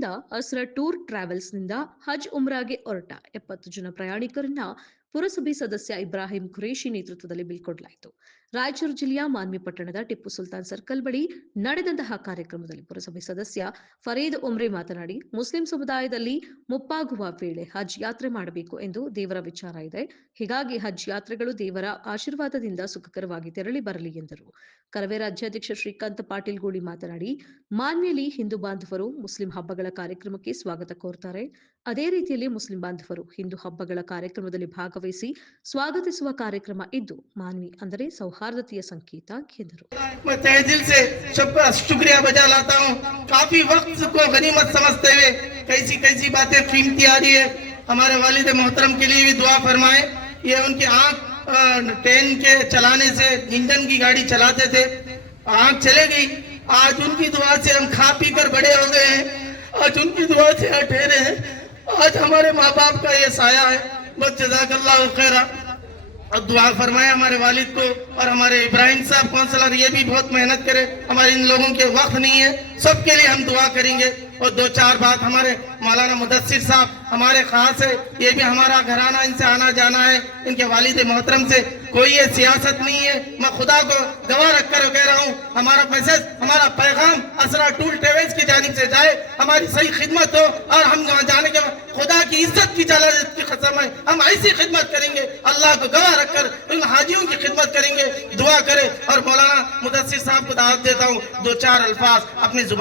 ವತಿಯಿಂದ ಅಸ್ರ ಟೂರ್ ಟ್ರಾವೆಲ್ಸ್ನಿಂದ ಹಜ್ ಉಮ್ರಾಗೆ ಹೊರಟ 70 ಜನ ಪ್ರಯಾಣಿಕರನ್ನ ಪುರಸಭೆ ಸದಸ್ಯ ಇಬ್ರಾಹಿಂ ಖುರೇಶಿ ನೇತೃತ್ವದಲ್ಲಿ ಬೀಳ್ಕೊಡಲಾಯಿತು. ರಾಯಚೂರು ಜಿಲ್ಲೆಯ ಮಾನ್ವಿ ಪಟ್ಟಣದ ಟಿಪ್ಪು ಸುಲ್ತಾನ್ ಸರ್ಕಲ್ ಬಳಿ ನಡೆದಂತಹ ಕಾರ್ಯಕ್ರಮದಲ್ಲಿ ಪುರಸಭೆ ಸದಸ್ಯ ಫರೀದ್ ಉಮ್ರೆ ಮಾತನಾಡಿ, ಮುಸ್ಲಿಂ ಸಮುದಾಯದಲ್ಲಿ ಮುಪ್ಪಾಗುವ ವೇಳೆ ಹಜ್ ಯಾತ್ರೆ ಮಾಡಬೇಕು ಎಂದು ದೇವರ ವಿಚಾರ ಇದೆ. ಹೀಗಾಗಿ ಹಜ್ ಯಾತ್ರೆಗಳು ದೇವರ ಆಶೀರ್ವಾದದಿಂದ ಸುಖಕರವಾಗಿ ತೆರಳಿ ಬರಲಿ ಎಂದರು. ಕರವೇ ರಾಜ್ಯಾಧ್ಯಕ್ಷ ಶ್ರೀಕಾಂತ್ ಪಾಟೀಲ್ ಗೂಳಿ ಮಾತನಾಡಿ, ಮಾನ್ವಿಯಲ್ಲಿ ಹಿಂದೂ ಬಾಂಧವರು ಮುಸ್ಲಿಂ ಹಬ್ಬಗಳ ಕಾರ್ಯಕ್ರಮಕ್ಕೆ ಸ್ವಾಗತ ಕೋರುತ್ತಾರೆ. ಅದೇ ರೀತಿಯಲ್ಲಿ ಮುಸ್ಲಿಂ ಬಾಂಧವರು ಹಿಂದೂ ಹಬ್ಬಗಳ ಕಾರ್ಯಕ್ರಮದಲ್ಲಿ ಭಾಗವಹಿಸಿ ಸ್ವಾಗತಿಸುವ ಕಾರ್ಯಕ್ರಮ ಇದ್ದು, ಮಾನ್ವಿ ಅಂದರೆ ಸೌಹಾರ್ದತೆಯ ಸಂಕೇತ ಎಂದರು. मैं तहे दिल से शुक्रिया बजा लाता हूँ। काफी वक्त को गनीमत समझते हुए कैसी कैसी बातें कीमती आ रही है। हमारे वालिद मोहतरम के लिए भी दुआ फरमाए। ये उनकी आंख ट्रेन के चलाने से, इंजन की गाड़ी चलाते थे, आंख चले गई। आज उनकी दुआ से हम खा पी कर बड़े हो गए हैं। आज उनकी दुआ से यहाँ ठहरे हैं। आज हमारे माँ बाप का ये साया है। बस जज़ाकल्लाहु खैरा। और दुआ फरमाए हमारे वालिद को और हमारे इब्राहिम साहब काउंसलर, ये भी बहुत मेहनत करे। हमारे इन लोगों के वक्त नहीं है, सबके लिए हम दुआ करेंगे। और दो चार बात हमारे मौलाना मुदस्सिर साहब हमारे खास है, ये भी हमारा घराना, इनसे आना जाना है। इनके वालिद मोहतरम से कोई ये सियासत नहीं है। मैं खुदा को गवाह रखकर कह रहा हूँ, हमारा मैसेज, हमारा पैगाम असरा टूर ट्रेवल्स की जानिब से जाए, हमारी सही खिदमत हो और हम वहाँ जाने के बाद खुदा की इज्जत की जलालत की कसम है, हम ऐसी खिदमत करेंगे, अल्लाह को गवाह रखकर इन हाजियों की खिदमत करेंगे। दुआ करे। और मौलाना मुदस्सिर साहब को दावत देता हूँ, दो चार अल्फाज अपनी जुबान